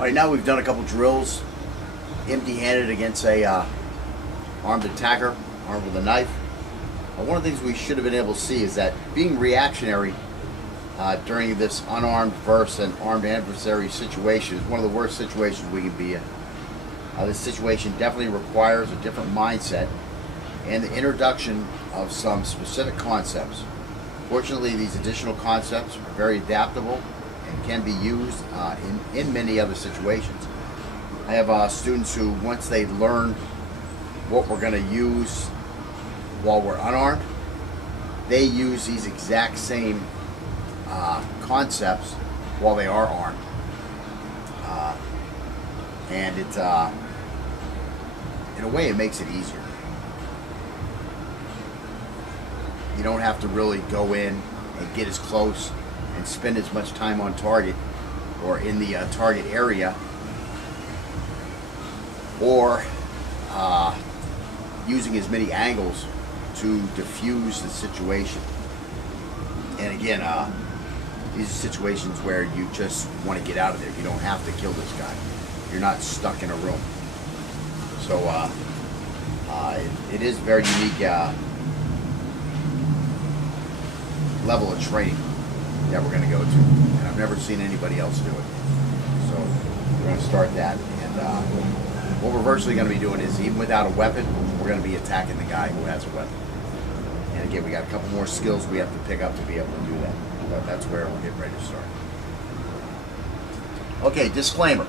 All right, now we've done a couple drills, empty-handed against a armed attacker, armed with a knife. One of the things we should have been able to see is that being reactionary during this unarmed versus an armed adversary situation is one of the worst situations we can be in. This situation definitely requires a different mindset and the introduction of some specific concepts. Fortunately, these additional concepts are very adaptable and can be used in many other situations. I have students who, once they learn what we're going to use while we're unarmed, they use these exact same concepts while they are armed. And it, in a way, it makes it easier. You don't have to really go in and get as close and spend as much time on target or in the target area, or using as many angles to diffuse the situation. And again, these are situations where you just want to get out of there. You don't have to kill this guy. You're not stuck in a room. So it is a very unique level of training that we're going to go to, and I've never seen anybody else do it. So we're going to start that, and what we're virtually going to be doing is, even without a weapon, we're going to be attacking the guy who has a weapon. And again, we got a couple more skills we have to pick up to be able to do that, but that's where we're getting ready to start. Okay, disclaimer.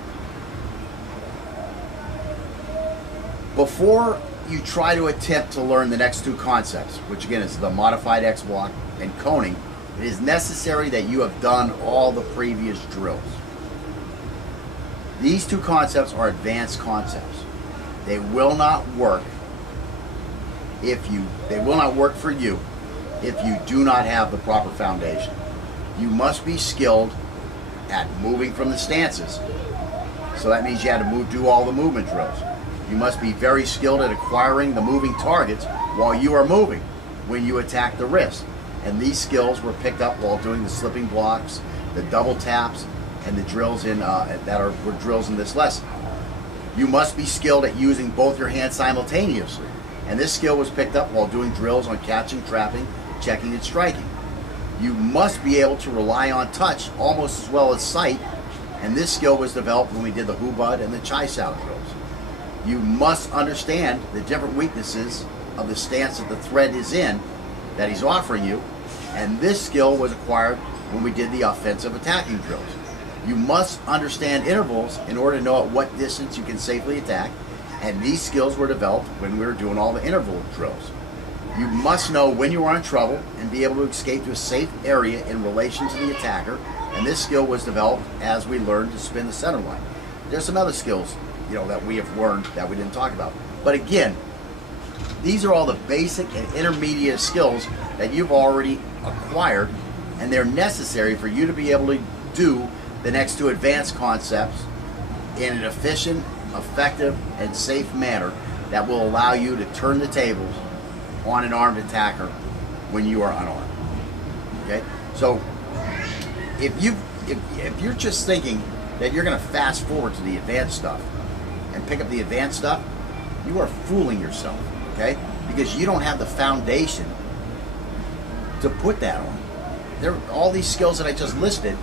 Before you try to attempt to learn the next two concepts, which again is the modified X-block and coning, it is necessary that you have done all the previous drills. These two concepts are advanced concepts. They will not work for you if you do not have the proper foundation. You must be skilled at moving from the stances. So that means you had to do all the movement drills. You must be very skilled at acquiring the moving targets while you are moving when you attack the wrist. And these skills were picked up while doing the slipping blocks, the double taps, and the drills were drills in this lesson. You must be skilled at using both your hands simultaneously. And this skill was picked up while doing drills on catching, trapping, checking, and striking. You must be able to rely on touch almost as well as sight. And this skill was developed when we did the Hubud and the Chai Sao drills. You must understand the different weaknesses of the stance that the thread is in that he's offering you, and this skill was acquired when we did the offensive attacking drills. You must understand intervals in order to know at what distance you can safely attack, and these skills were developed when we were doing all the interval drills. You must know when you are in trouble and be able to escape to a safe area in relation to the attacker, and this skill was developed as we learned to spin the center line. There's some other skills that we have learned that we didn't talk about. But again, these are all the basic and intermediate skills that you've already acquired, and they're necessary for you to be able to do the next two advanced concepts in an efficient, effective, and safe manner that will allow you to turn the tables on an armed attacker when you are unarmed. Okay? So if you're just thinking that you're going to fast forward to the advanced stuff and pick up the advanced stuff, you are fooling yourself, okay? Because you don't have the foundation to put that on. All these skills that I just listed,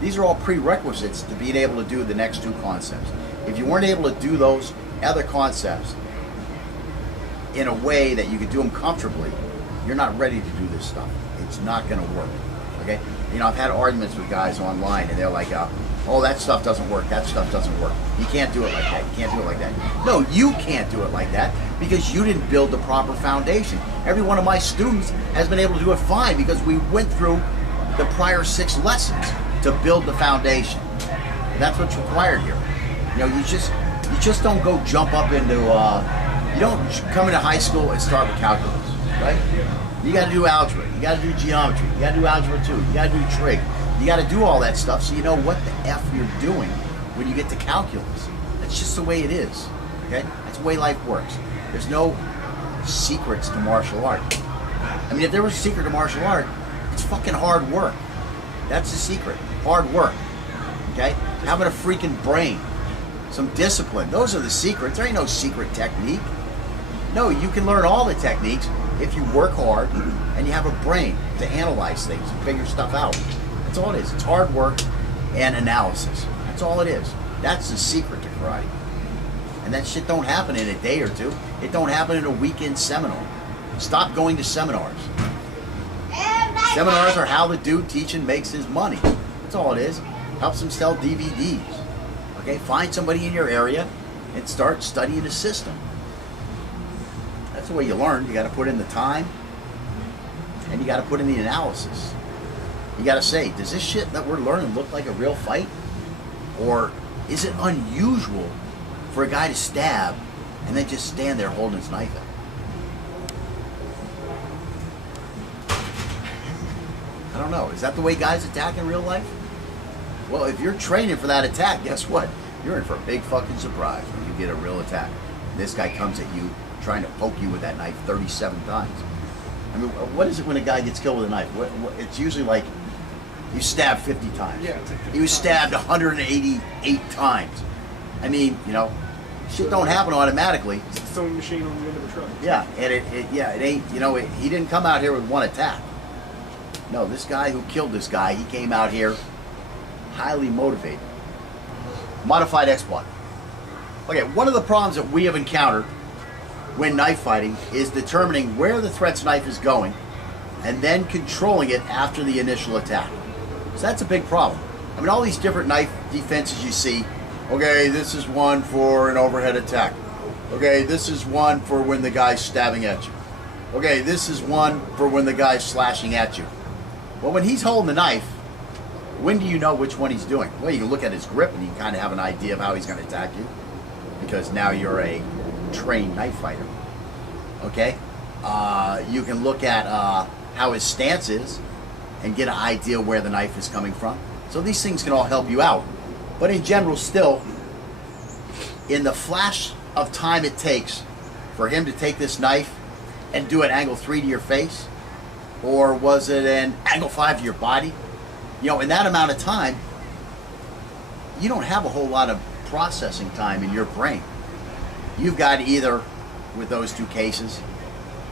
these are all prerequisites to being able to do the next two concepts. If you weren't able to do those other concepts in a way that you could do them comfortably, you're not ready to do this stuff. It's not going to work, okay? I've had arguments with guys online, and they're like, oh, that stuff doesn't work, that stuff doesn't work. You can't do it like that, you can't do it like that. No, you can't do it like that because you didn't build the proper foundation. Every one of my students has been able to do it fine because we went through the prior 6 lessons to build the foundation. That's what's required here. You just don't go jump up into, you don't come into high school and start with calculus, right? You got to do algebra, you got to do geometry, you got to do algebra 2, you got to do trig. You got to do all that stuff so you know what the F you're doing when you get to calculus. That's just the way it is, okay? That's the way life works. There's no secrets to martial art. I mean, if there was a secret to martial art, it's fucking hard work. That's the secret, hard work, okay? having a freaking brain, some discipline. Those are the secrets. There ain't no secret technique. No, you can learn all the techniques if you work hard and you have a brain to analyze things and figure stuff out. That's all it is. It's hard work and analysis. That's all it is. That's the secret to karate. And that shit don't happen in a day or two. It don't happen in a weekend seminar. Stop going to seminars. Seminars are how the dude teaching makes his money. That's all it is. Helps him sell DVDs. Okay, find somebody in your area and start studying the system. That's the way you learn. You got to put in the time and you got to put in the analysis. You got to say, does this shit that we're learning look like a real fight? Or is it unusual for a guy to stab and then just stand there holding his knife out? I don't know. Is that the way guys attack in real life? Well, if you're training for that attack, guess what? You're in for a big fucking surprise when you get a real attack. This guy comes at you trying to poke you with that knife 37 times. I mean, what is it when a guy gets killed with a knife? It's usually like you stab 50 times. Yeah, he was stabbed 188 times. I mean, you know, shit don't happen automatically. It's a sewing machine on the end of a truck. Yeah, and it ain't, you know, he didn't come out here with one attack. No, this guy who killed this guy, he came out here highly motivated. Modified X-Block. Okay, one of the problems that we have encountered when knife fighting is determining where the threat's knife is going and then controlling it after the initial attack. So that's a big problem. I mean, all these different knife defenses you see, okay, this is one for an overhead attack. Okay, this is one for when the guy's stabbing at you. Okay, this is one for when the guy's slashing at you. Well, when he's holding the knife, when do you know which one he's doing? Well, you can look at his grip and you can kind of have an idea of how he's going to attack you because now you're a trained knife fighter. Okay? You can look at how his stance is and get an idea where the knife is coming from. So these things can all help you out. But in general, still, in the flash of time it takes for him to take this knife and do an angle 3 to your face, or was it an angle 5 to your body? You know, in that amount of time, you don't have a whole lot of processing time in your brain. You've got to either, with those two cases,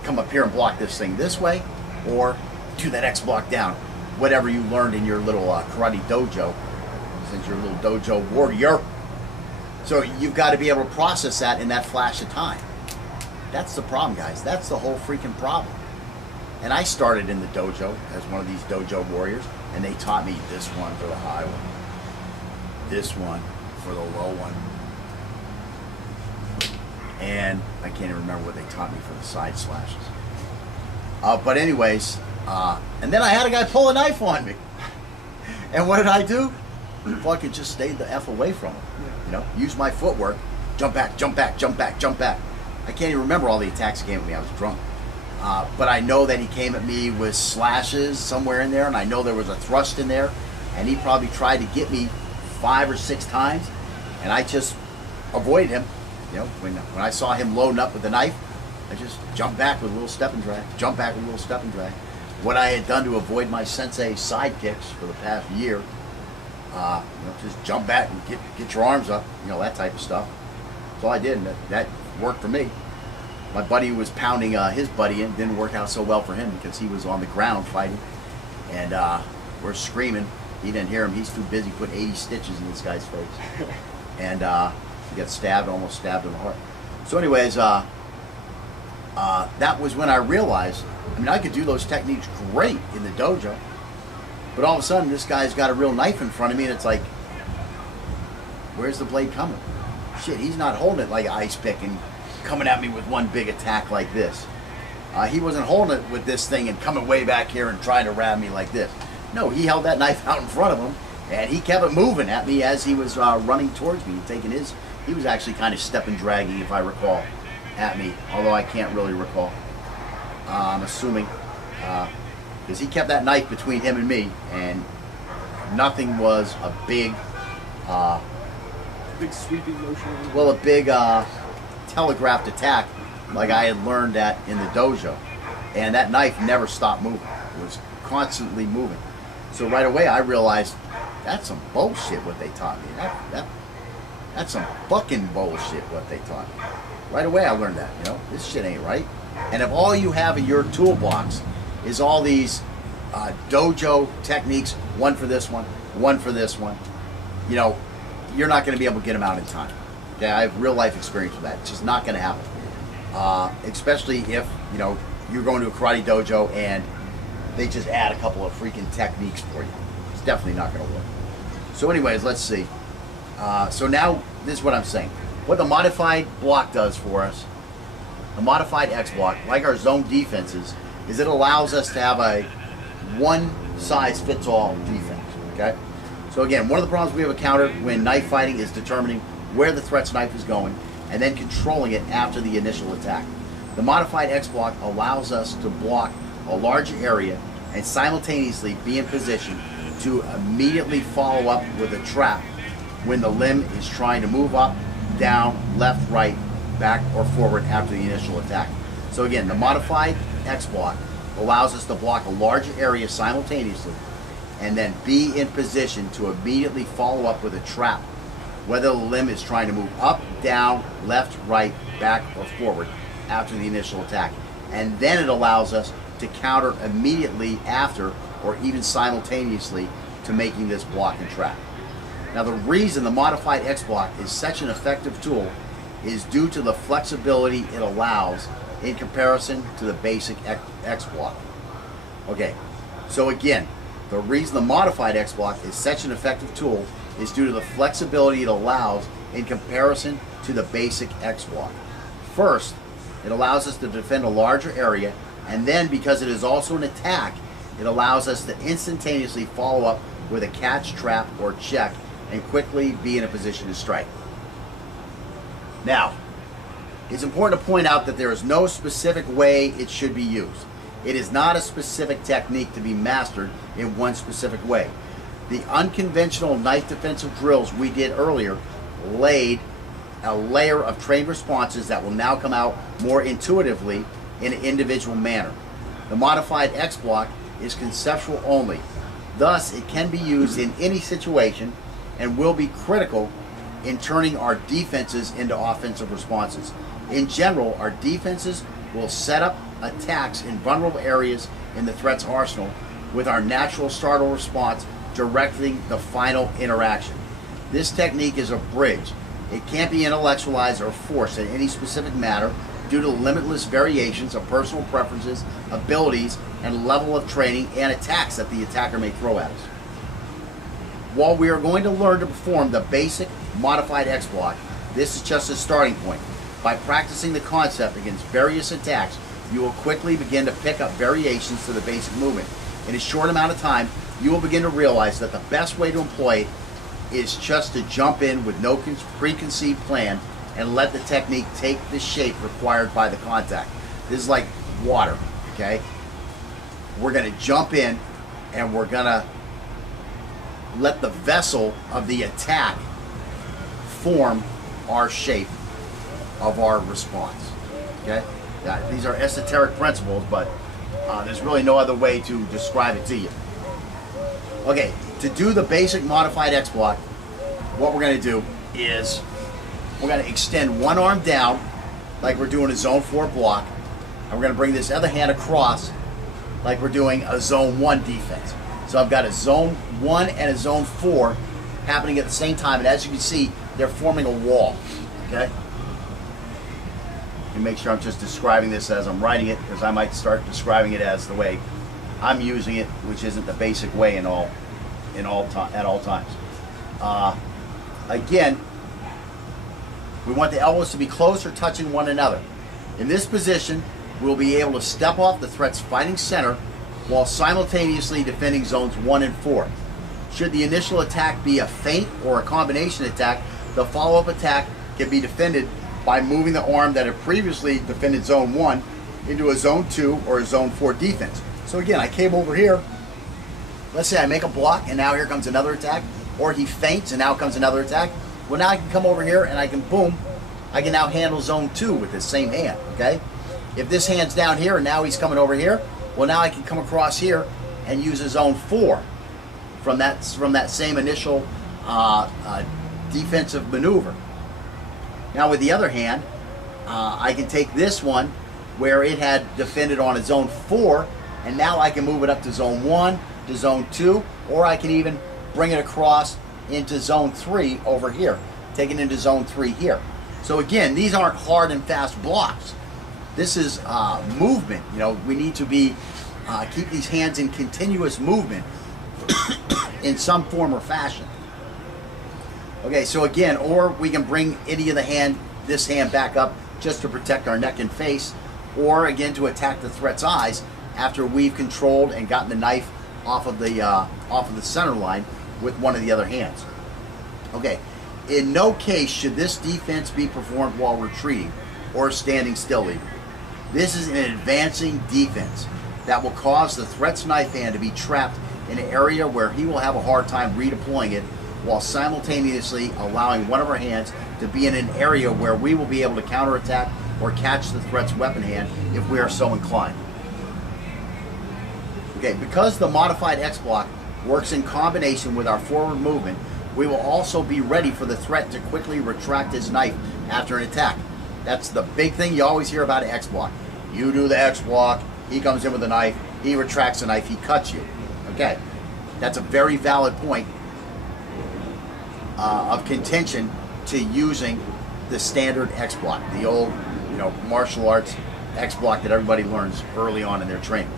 come up here and block this thing this way, or do that X block down. Whatever you learned in your little karate dojo, since you're a little dojo warrior. So you've got to be able to process that in that flash of time. That's the problem, guys. That's the whole freaking problem. And I started in the dojo as one of these dojo warriors, and they taught me this one for the high one, this one for the low one, and I can't even remember what they taught me for the side slashes. But anyways, and then I had a guy pull a knife on me, and what did I do? Fucking just stayed the F away from him. You know, use my footwork, jump back, jump back, jump back, jump back. I can't even remember all the attacks he came at me. I was drunk. But I know that he came at me with slashes somewhere in there, and I know there was a thrust in there, and he probably tried to get me 5 or 6 times, and I just avoided him. You know, when I saw him loading up with the knife, I just jumped back with a little step and drag, jump back with a little step and drag. What I had done to avoid my sensei side kicks for the past year, you know, just jump back and get your arms up, you know, that type of stuff. That's all I did, and that worked for me. My buddy was pounding his buddy in. Didn't work out so well for him because he was on the ground fighting, and we're screaming. He didn't hear him. He's too busy putting 80 stitches in this guy's face, and he got stabbed, almost stabbed in the heart. So anyways, that was when I realized, I mean, I could do those techniques great in the dojo, but all of a sudden this guy's got a real knife in front of me, and it's like, where's the blade coming? Shit, he's not holding it like an ice pick and coming at me with one big attack like this. He wasn't holding it with this thing and coming way back here and trying to ram me like this. No, he held that knife out in front of him, and he kept it moving at me as he was running towards me, taking his. He was actually kind of step and dragging, if I recall, at me, although I can't really recall. I'm assuming, because he kept that knife between him and me, and nothing was a big, big sweeping motion. Well, a big telegraphed attack, like I had learned that in the dojo, and that knife never stopped moving. It was constantly moving. So right away, I realized That's some bullshit what they taught me. That's some fucking bullshit what they taught me. Right away I learned that, you know, this shit ain't right. And if all you have in your toolbox is all these dojo techniques, one for this one for this one, you know, you're not going to be able to get them out in time. Okay, I have real life experience with that. It's just not going to happen. Especially if, you know, you're going to a karate dojo and they just add a couple of freaking techniques for you. It's definitely not going to work. So anyways, let's see. So now, this is what I'm saying. What the modified block does for us, the modified X block, like our zone defenses, is it allows us to have a one-size-fits-all defense, okay? So again, one of the problems we have encountered when knife fighting is determining where the threat's knife is going and then controlling it after the initial attack. The modified X block allows us to block a large area and simultaneously be in position to immediately follow up with a trap when the limb is trying to move up, down, left, right, back, or forward after the initial attack. So again, the modified X block allows us to block a large area simultaneously and then be in position to immediately follow up with a trap, whether the limb is trying to move up, down, left, right, back, or forward after the initial attack. And then it allows us to counter immediately after or even simultaneously to making this block and trap. Now the reason the modified X block is such an effective tool is due to the flexibility it allows in comparison to the basic X block. Okay, so again, the reason the modified X block is such an effective tool is due to the flexibility it allows in comparison to the basic X block. First, it allows us to defend a larger area, and then because it is also an attack, it allows us to instantaneously follow up with a catch, trap, or check and quickly be in a position to strike. Now, it's important to point out that there is no specific way it should be used. It is not a specific technique to be mastered in one specific way. The unconventional knife defensive drills we did earlier laid a layer of trained responses that will now come out more intuitively in an individual manner. The modified X block is conceptual only. Thus, it can be used in any situation and will be critical in turning our defenses into offensive responses. In general, our defenses will set up attacks in vulnerable areas in the threat's arsenal with our natural startle response directing the final interaction. This technique is a bridge. It can't be intellectualized or forced in any specific matter due to limitless variations of personal preferences, abilities, and level of training and attacks that the attacker may throw at us. While we are going to learn to perform the basic modified X block, this is just a starting point. By practicing the concept against various attacks, you will quickly begin to pick up variations to the basic movement. In a short amount of time, you will begin to realize that the best way to employ it is just to jump in with no preconceived plan and let the technique take the shape required by the contact. This is like water, okay? We're gonna jump in and we're gonna let the vessel of the attack form our shape of our response, okay? These are esoteric principles, but there's really no other way to describe it to you. Okay, to do the basic modified X block, what we're going to do is we're going to extend one arm down like we're doing a zone 4 block, and we're going to bring this other hand across like we're doing a zone 1 defense. So I've got a zone 1 and a zone 4 happening at the same time, and as you can see, they're forming a wall, okay? And make sure I'm just describing this as I'm writing it, because I might start describing it as the way I'm using it, which isn't the basic way at all times. Again, we want the elbows to be close or touching one another. In this position, we'll be able to step off the threat's fighting center while simultaneously defending zones 1 and 4. Should the initial attack be a feint or a combination attack, the follow-up attack can be defended by moving the arm that had previously defended zone 1 into a zone 2 or a zone 4 defense. So again, I came over here, let's say I make a block and now here comes another attack, or he feints and now comes another attack. Well, now I can come over here and I can, boom, I can now handle zone 2 with this same hand, okay? If this hand's down here and now he's coming over here, well, now I can come across here and use a zone 4 from that same initial defensive maneuver. Now with the other hand, I can take this one where it had defended on a zone 4, and now I can move it up to zone 1, to zone 2, or I can even bring it across into zone 3 over here, take it into zone 3 here. So again, these aren't hard and fast blocks. This is movement. You know, we need to be keep these hands in continuous movement in some form or fashion. Okay, so again, or we can bring this hand back up just to protect our neck and face, or again to attack the threat's eyes after we've controlled and gotten the knife off of the center line with one of the other hands. Okay, in no case should this defense be performed while retreating or standing still even. This is an advancing defense that will cause the threat's knife hand to be trapped in an area where he will have a hard time redeploying it, while simultaneously allowing one of our hands to be in an area where we will be able to counterattack or catch the threat's weapon hand if we are so inclined. Okay, because the modified X-Block works in combination with our forward movement, we will also be ready for the threat to quickly retract his knife after an attack. That's the big thing you always hear about an X-Block. You do the X-Block, he comes in with a knife, he retracts the knife, he cuts you. Okay, that's a very valid point of contention to using the standard X-Block, the old, martial arts X-Block that everybody learns early on in their training.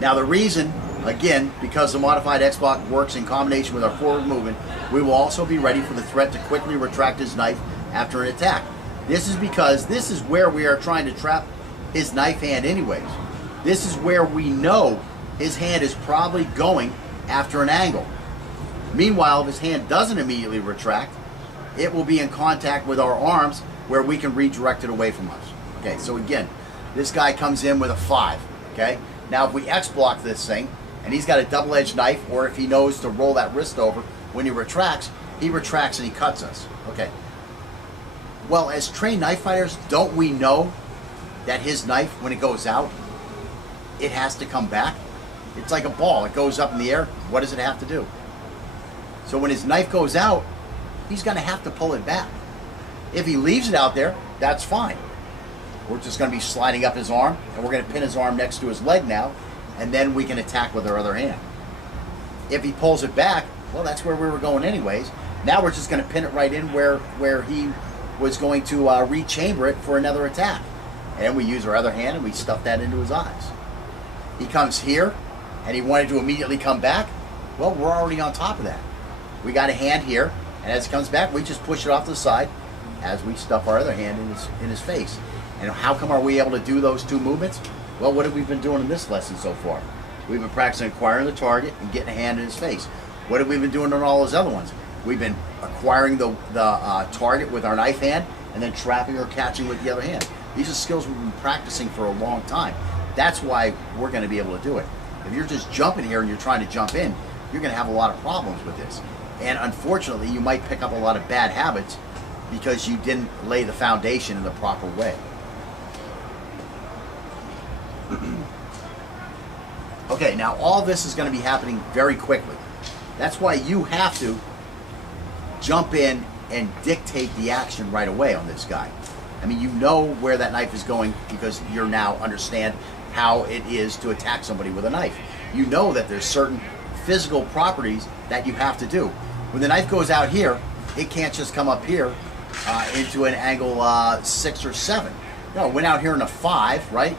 Now the reason, again, because the modified X-Block works in combination with our forward movement, we will also be ready for the threat to quickly retract his knife after an attack. This is because this is where we are trying to trap his knife hand anyways. This is where we know his hand is probably going after an angle. Meanwhile, if his hand doesn't immediately retract, it will be in contact with our arms where we can redirect it away from us. Okay, so again, this guy comes in with a 5, okay? Now if we X-block this thing, and he's got a double-edged knife, or if he knows to roll that wrist over, when he retracts and he cuts us. Okay. Well, as trained knife fighters, don't we know that his knife, when it goes out, it has to come back? It's like a ball. It goes up in the air. What does it have to do? So when his knife goes out, he's going to have to pull it back. If he leaves it out there, that's fine. We're just going to be sliding up his arm, and we're going to pin his arm next to his leg now, and then we can attack with our other hand. If he pulls it back, well, that's where we were going anyways. Now we're just going to pin it right in where he was going to rechamber it for another attack. And we use our other hand and we stuff that into his eyes. He comes here, and he wanted to immediately come back. Well, we're already on top of that. We got a hand here, and as it comes back, we just push it off to the side as we stuff our other hand in his face. And how come are we able to do those two movements? Well, what have we been doing in this lesson so far? We've been practicing acquiring the target and getting a hand in his face. What have we been doing on all those other ones? We've been acquiring the target with our knife hand and then trapping or catching with the other hand. These are skills we've been practicing for a long time. That's why we're going to be able to do it. If you're just jumping here and you're trying to jump in, you're going to have a lot of problems with this. And unfortunately, you might pick up a lot of bad habits because you didn't lay the foundation in the proper way. Okay, now all this is going to be happening very quickly. That's why you have to jump in and dictate the action right away on this guy. I mean, you know where that knife is going because you now understand how it is to attack somebody with a knife. You know that there's certain physical properties that you have to do. When the knife goes out here, it can't just come up here into an angle 6 or 7. No, it went out here in a 5, right?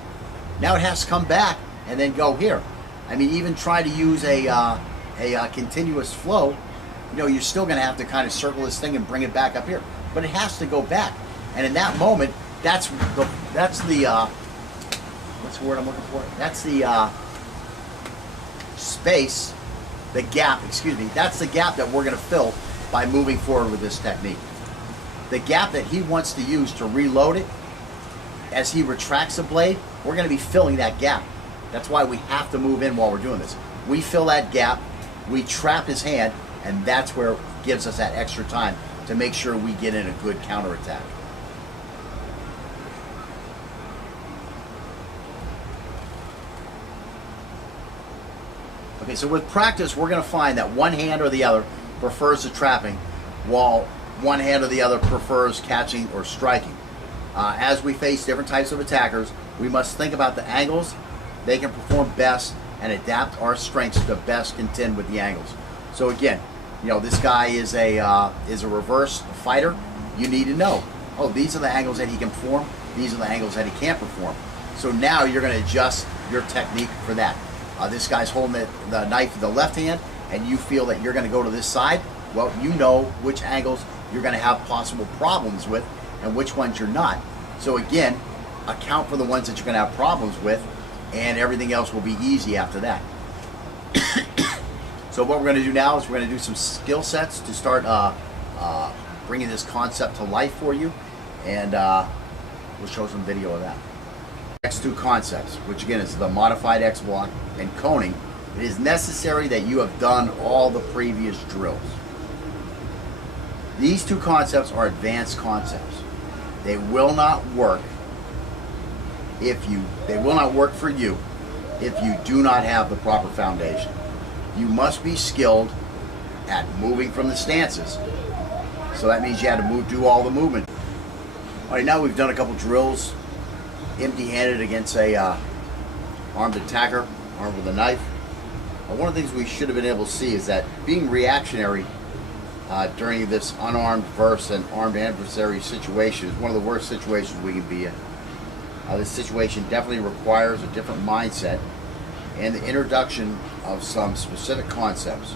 Now it has to come back and then go here. I mean, even try to use a continuous flow, you're still going to have to kind of circle this thing and bring it back up here. But it has to go back. And in that moment, that's the what's the word I'm looking for? That's the space, the gap, excuse me. That's the gap that we're going to fill by moving forward with this technique. The gap that he wants to use to reload it, as he retracts the blade, we're going to be filling that gap. That's why we have to move in while we're doing this. We fill that gap, we trap his hand, and that's where it gives us that extra time to make sure we get in a good counterattack. Okay, so with practice, we're going to find that one hand or the other prefers the trapping, while one hand or the other prefers catching or striking. As we face different types of attackers, we must think about the angles they can perform best and adapt our strengths to best contend with the angles. So again, this guy is a reverse fighter. You need to know, oh, these are the angles that he can perform. These are the angles that he can't perform. So now you're going to adjust your technique for that. This guy's holding the knife with the left hand, and you feel that you're going to go to this side. Well, you know which angles you're going to have possible problems with and which ones you're not. So again, account for the ones that you're going to have problems with, and everything else will be easy after that. So what we're going to do now is we're going to do some skill sets to start bringing this concept to life for you, and we'll show some video of that. Next two concepts, which again is the modified X block and coning. It is necessary that you have done all the previous drills. These two concepts are advanced concepts. They will not work for you if you do not have the proper foundation. You must be skilled at moving from the stances. So that means you had to do all the movement. All right, now we've done a couple drills empty-handed against a armed attacker, armed with a knife. One of the things we should have been able to see is that being reactionary during this unarmed versus an armed adversary situation is one of the worst situations we can be in. This situation definitely requires a different mindset and the introduction of some specific concepts.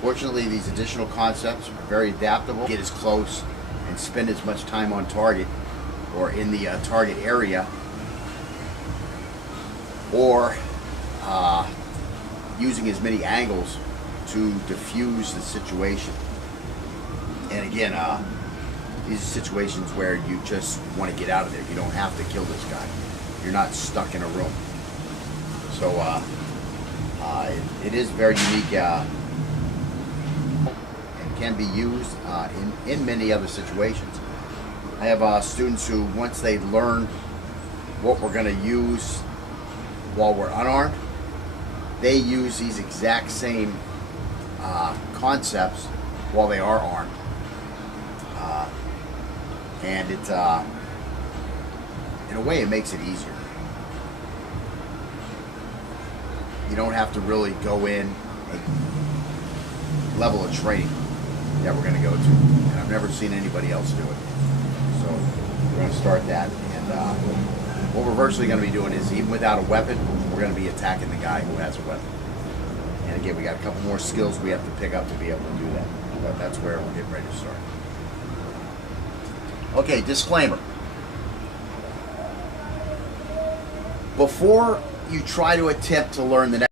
Fortunately, these additional concepts are very adaptable. Get as close and spend as much time on target or in the target area, or using as many angles to diffuse the situation. And again, these are situations where you just want to get out of there. You don't have to kill this guy. You're not stuck in a room. So it is very unique and can be used in many other situations. I have students who, once they learn what we're going to use while we're unarmed, they use these exact same concepts while they are armed. And it, in a way, it makes it easier. You don't have to really go in a level of training that we're going to go to. And I've never seen anybody else do it. So we're going to start that. And what we're virtually going to be doing is, even without a weapon, we're going to be attacking the guy who has a weapon. And again, we got a couple more skills we have to pick up to be able to do that. But that's where we're getting ready to start. Okay, disclaimer. Before you try to attempt to learn the next